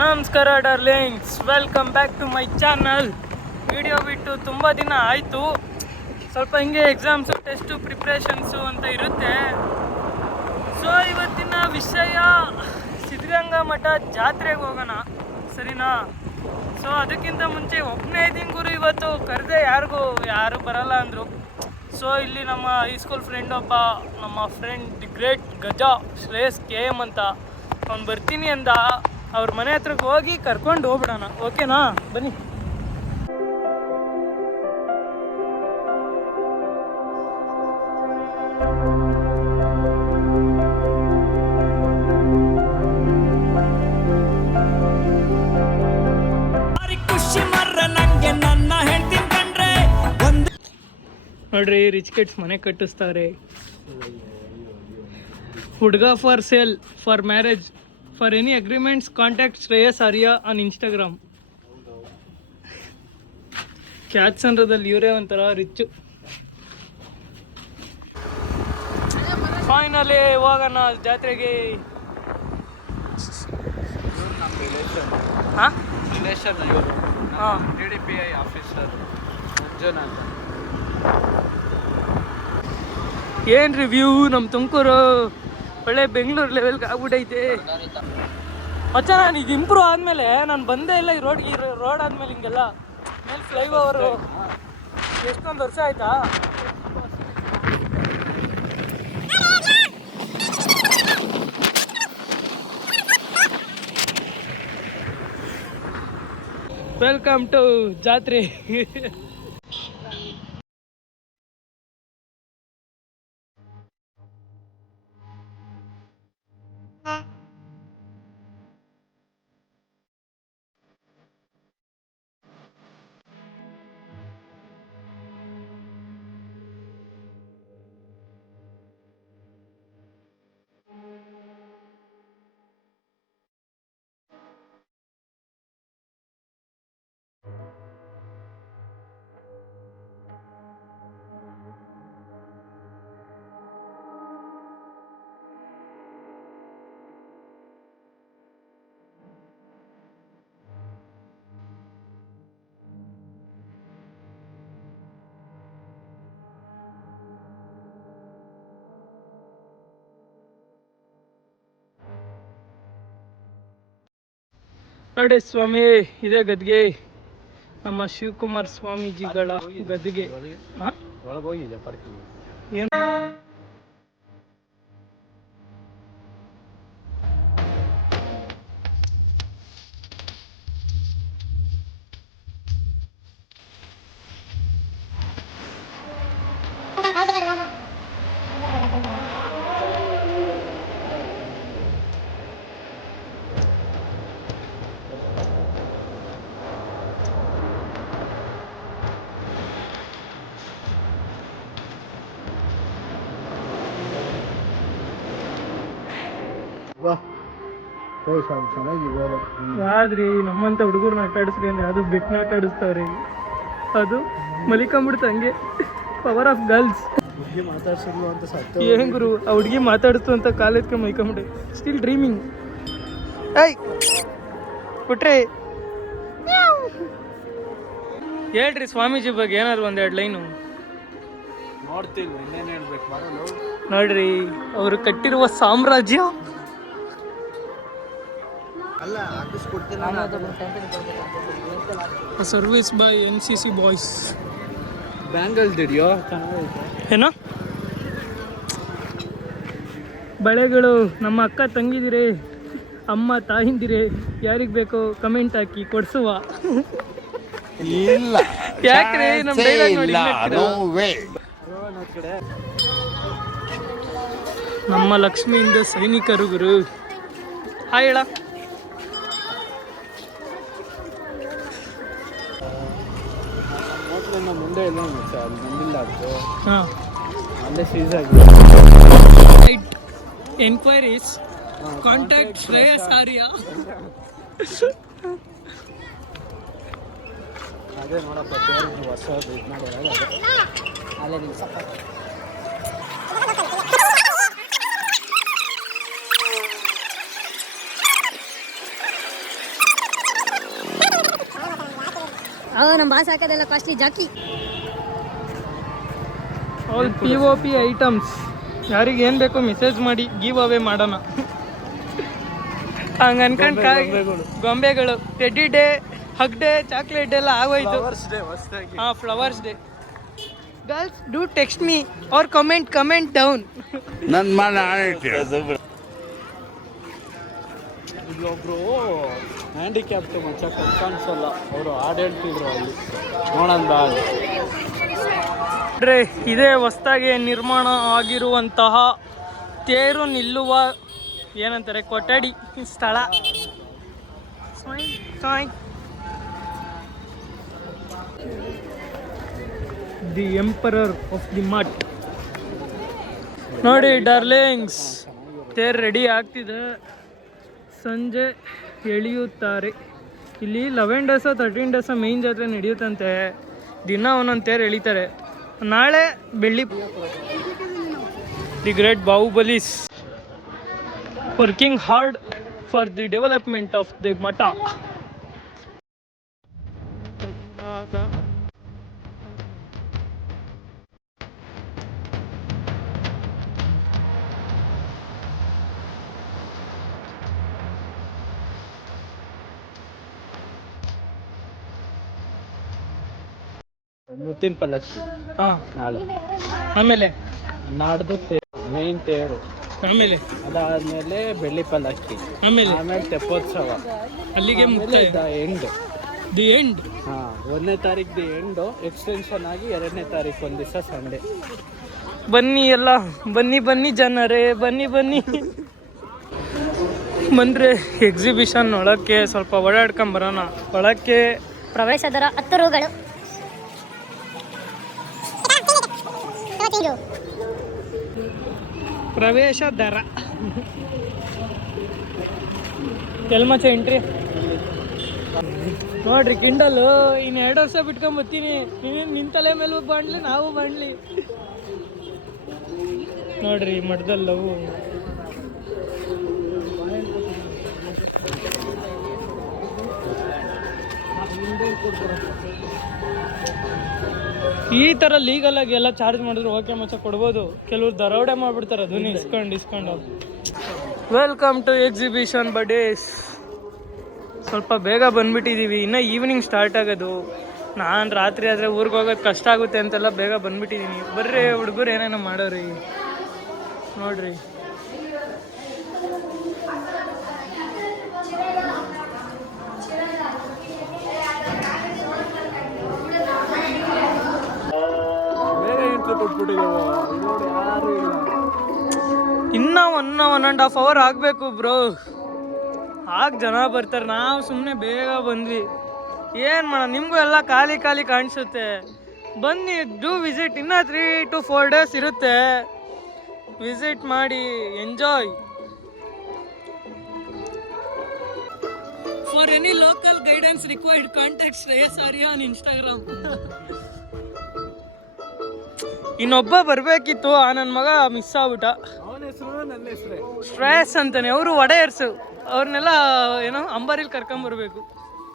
ನಮಸ್ಕಾರ darlings, welcome back to my channel. Video ಬಿಟ್ಟು ತುಂಬ ದಿನ ಆಯಿತು. ಸ್ವಲ್ಪ ಹಿಂಗೆ ಎಕ್ಸಾಮ್ಸು, ಟೆಸ್ಟು, ಪ್ರಿಪ್ರೇಷನ್ಸು ಅಂತ ಇರುತ್ತೆ. ಸೊ ಇವತ್ತಿನ ವಿಷಯ ಸಿದ್ಧಗಂಗಾ ಮಠ ಜಾತ್ರೆಗೆ ಹೋಗೋಣ, ಸರಿನಾ? ಸೊ ಅದಕ್ಕಿಂತ ಮುಂಚೆ ಒಬ್ಬನೇ ಇದ್ದೀನಿ ಗುರು. ಇವತ್ತು ಕರೆದೆ, ಯಾರು ಬರಲ್ಲ ಅಂದರು. ಸೊ ಇಲ್ಲಿ ನಮ್ಮ ಹೈಸ್ಕೂಲ್ ಫ್ರೆಂಡ್ ಒಬ್ಬ, ನಮ್ಮ ಫ್ರೆಂಡ್ ದಿ ಗ್ರೇಟ್ ಗಜ ಶ್ರೇಯಸ್ KM ಅಂತ, ಅವ್ನು ಬರ್ತೀನಿ ಅಂದ. ಅವ್ರ ಮನೆ ಹತ್ರಕ್ಕೆ ಹೋಗಿ ಕರ್ಕೊಂಡು ಹೋಗ್ಬಿಡೋಣ, ಓಕೆನಾ? ಬನ್ನಿ. ನೋಡ್ರಿ, ರಿಚ್ ಕಿಡ್ಸ್ ಮನೆ ಕಟ್ಟಿಸ್ತಾರೆ. ಹುಡುಗ for sale, for marriage, for any agreements contact Shreyas Arya on Instagram. ಕ್ಯಾಚ್ ಸಂದ್ರದಲ್ಲಿ ಇವರೇ ಒಂಥರ ರಿಚ್. ಫೈನಲಿ ಹೋಗೋಣ ಜಾತ್ರೆಗೆ. ಹಾಂ, DDPI ಆಫೀಸರ್ ಮಂಜುನಾ ಅಂತ. ಏನು ರಿವ್ಯೂ, ನಮ್ಮ ತುಮಕೂರು ಒಳ್ಳೆ ಬೆಂಗಳೂರು ಲೆವೆಲ್ಗೆ ಆಗ್ಬಿಟ್ಟೈತೆ. ಮಚ್ಚ, ನಾನು ಈಗ ಇಂಪ್ರೂವ್ ಆದಮೇಲೆ ನಾನು ಬಂದೇ ಇಲ್ಲ ಈ ರೋಡ್ ಆದಮೇಲೆ ಹಿಂಗೆಲ್ಲ ಮೇಲೆ ಫ್ಲೈಓವರು. ಎಷ್ಟೊಂದು ವರ್ಷ ಆಯ್ತಾ? ವೆಲ್ಕಮ್ ಟು ಜಾತ್ರೆ. ನೋಡಿ ಸ್ವಾಮಿ, ಇದೇ ಗದ್ಗೆ, ನಮ್ಮ ಶಿವಕುಮಾರ್ ಸ್ವಾಮೀಜಿಗಳ ಗದ್ಗೆ. ಏನು ಆದ್ರಿ ನಮ್ಮಂತ ಹುಡುಗರ್ನ ಆಟ ಆಡಿಸ್ರಿ ಅಂದ್ರೆ ಅದು ಬೆಟ್ನ ಆಟ ಆಡಿಸ್ತಾವ್ರಿ. ಅದು ಮಲಿಕೊಂಬಿಡ್ತು ಹಂಗೆ. Power of girls. ಹುಡುಗಿ ಮಾತಾಡ್ಸಿದ್ಲು ಅಂತ ಸತ್ತ ಏನ್ ಗುರು, ಆ ಹುಡುಗಿ ಮಾತಾಡಿಸ್ತು ಅಂತ ಕಾಲೇಜ್ಗೆ ಮೈಕೊಂಬಿಟ್ಟೆ. Still dreaming. ಏಯ್ ಬಿಟ್ರಿ, ಹೇಳ್ರಿ ಸ್ವಾಮೀಜಿ ಬಗ್ಗೆ ಏನಾದ್ರು ಒಂದೆರಡು ಲೈನು. ನೋಡ್ತಿಲ್ವ, ಇನ್ನೇನು ಹೇಳ್ಬೇಕು ಮಾಡಲು. ನೋಡ್ರಿ, ಅವರು ಕಟ್ಟಿರುವ ಸಾಮ್ರಾಜ್ಯ. Service by NCC boys. Bangle ದಿಡಿಯೋ ಏನೋ ಬಳೆಗಳು ನಮ್ಮ ಅಕ್ಕ ತಂಗಿದಿರೆ, ಅಮ್ಮ ತಾಯಿಂದಿರೆ, ಯಾರಿಗೆ ಬೇಕೋ ಕಮೆಂಟ್ ಹಾಕಿ ಕೊಡ್ಸುವ. ಇಲ್ಲ ಯಾಕ್ರಿ ನಮ್ಮ ಡೈಲಾಗ್ ನೋಡಿ. ನಮ್ಮ ಲಕ್ಷ್ಮಿಯಿಂದ ಸೈನಿಕರು ಗುರು. ಹಾಯ್ ಹೇಳ. ಮುಂದೆ ಇಲ್ಲ ಅಲ್ಲಿ ನಂದಿಲ್ಲ, ಅದು ಹಾಂ, ಅಲ್ಲೇ ಸೀಸ್ ಆಗಿದೆ. Enquiries contact Shreyas Arya. ಅದೇ ನೋಡಪ್ಪ, ಹೊಸದು ಇದು ಮಾಡಿರೋದು ಅಲ್ಲೇ ನಿಲ್ಸಪ್ಪ. ನಮ್ಮ ಬಾಸ್ ಹಾಕೋದೆಲ್ಲ costly Jockey. All POP items. ಯಾರಿಗೆ ಏನು ಬೇಕೋ ಮೆಸೇಜ್ ಮಾಡಿ ಗಿವ್ ಅವೇ ಮಾಡೋಣ. ಹಂಗೆ ಅನ್ಕೊಂಡು ಗೊಂಬೆಗಳು teddy day, hug day, chocolate ಎಲ್ಲ ಆಗೋಯ್ತು. ಹಾಂ, flowers day. Girls do text me or comment down. ನನ್ನ ಮನೆ ಇಲ್ಲೊಬ್ರು ಹ್ಯಾಂಡಿಕ್ಯಾಪ್ಟ್ ಮಚ್ಚ ಕಾಣಿಸಲ್ಲ, ಅವರು ಹಾಡು ಹೇಳ್ತಿದ್ರು ಅಲ್ಲಿ ನೋಡೋಣ. ಇದೇ ಹೊಸದಾಗಿ ನಿರ್ಮಾಣ ಆಗಿರುವಂತಹ ತೇರು ನಿಲ್ಲುವ ಏನಂತಾರೆ ಕೊಠಡಿ ಸ್ಥಳ. The emperor of the Math. ನೋಡಿ ಡಾರ್ಲಿಂಗ್ಸ್, ತೇರು ರೆಡಿ ಆಗ್ತಿದೆ. ಸಂಜೆ ಎಳೆಯುತ್ತಾರೆ ಇಲ್ಲಿ. 11 days 13 days ಮೇನ್ ಜಾತ್ರೆ ನಡೆಯುತ್ತಂತೆ. ದಿನ ಒಂದೊಂದು ತೇರು ಎಳಿತಾರೆ. ನಾಳೆ ಬೆಳ್ಳಿ. The great Baahubalis working hard for the development of the mutt. ಮುತ್ತಿನ ಪಲ್ಲಕ್ಕಿ ಹಾಂ, ನಾಳೆ, ಆಮೇಲೆ ನಾಡ್ದು ಮೇನ್ ತೇರು, ಆಮೇಲೆ ಅದಾದ್ಮೇಲೆ ಬೆಳ್ಳಿ ಪಲ್ಲಕ್ಕಿ, ಆಮೇಲೆ ತೆಪ್ಪೋತ್ಸವ, ಅಲ್ಲಿಗೆ ಎಂಡ್. The end. ಹಾಂ, 1ನೇ ತಾರೀಕು ದಿ ಎಂಡು. ಎಕ್ಸ್ಟೆನ್ಷನ್ ಆಗಿ 2ನೇ ತಾರೀಕು ಒಂದು ದಿವಸ ಸಂಡೇ. ಬನ್ನಿ ಎಲ್ಲ, ಬನ್ನಿ ಜನರೇ, ಬನ್ನಿ ಬಂದರೆ ಎಕ್ಸಿಬಿಷನ್ ಒಳಕ್ಕೆ ಸ್ವಲ್ಪ ಓಡಾಡ್ಕೊಂಬರೋಣ. ಒಳಕ್ಕೆ ಪ್ರವೇಶ ದರ 10 ರೂಗಳು. ಪ್ರವೇಶ ದರ ಕೆಲ್ಮಚ ಎಂಟ್ರಿ ನೋಡ್ರಿ. ಕಿಂಡಲ್ ಇನ್ನು 2 ವರ್ಷ ಬಿಟ್ಕೊಂಬತ್ತೀನಿ. ನಿನ್ನ ತಲೆ ಮೇಲೆ ಬಾಣ್ಲಿ, ನಾವು ಬಾಣ್ಲಿ ನೋಡ್ರಿ. ಮಠದಲ್ಲವು ಈ ಥರ ಲೀಗಲ್ ಆಗಿ ಎಲ್ಲ ಚಾರ್ಜ್ ಮಾಡಿದ್ರು ಓಕೆ ಮಚ್ಚ ಕೊಡ್ಬೋದು. ಕೆಲವ್ರು ದರೋಡೆ ಮಾಡಿಬಿಡ್ತಾರೆ ಅದನ್ನ ಇಸ್ಕೊಂಡು. Welcome to exhibition buddies. ಸ್ವಲ್ಪ ಬೇಗ ಬಂದ್ಬಿಟ್ಟಿದ್ದೀವಿ. ಇನ್ನೂ ಈವ್ನಿಂಗ್ ಸ್ಟಾರ್ಟ್ ಆಗೋದು. ನಾನು ರಾತ್ರಿ ಆದರೆ ಊರಿಗೆ ಹೋಗೋದು ಕಷ್ಟ ಆಗುತ್ತೆ ಅಂತೆಲ್ಲ ಬೇಗ ಬಂದ್ಬಿಟ್ಟಿದ್ದೀನಿ. ಬರ್ರಿ ಹುಡುಗರು ಏನೇನೋ ಮಾಡೋರಿ ನೋಡ್ರಿ. ಇನ್ನೂ 1.5 hour ಆಗಬೇಕು ಬ್ರೋ. ಜನ ಬರ್ತಾರೆ. ನಾವು ಸುಮ್ಮನೆ ಬೇಗ ಬಂದ್ವಿ. ಏನು ಮಾಡೋಣ, ನಿಮಗೂ ಎಲ್ಲ ಖಾಲಿ ಕಾಣಿಸುತ್ತೆ. ಬನ್ನಿ, ಡೂ ವಿಸಿಟ್. ಇನ್ನೂ 3 to 4 days ಇರುತ್ತೆ. ವಿಸಿಟ್ ಮಾಡಿ, enjoy. For any local guidance required contact Shreyas Arya on Instagram. ಇನ್ನೊಬ್ಬ ಬರಬೇಕಿತ್ತು, ನನ್ನ ಮಗ ಮಿಸ್ ಆಗ್ಬಿಟ್ಟ. ನನ್ನ ಹೆಸರೇ ಶ್ರೇಯಸ್ ಅಂತಾನೆ. ಅವರು ಒಡೆಯರ್ಸು. ಅವ್ರನ್ನೆಲ್ಲ ಏನೋ ಅಂಬಾರಿಲಿ ಕರ್ಕೊಂಬರ್ಬೇಕು.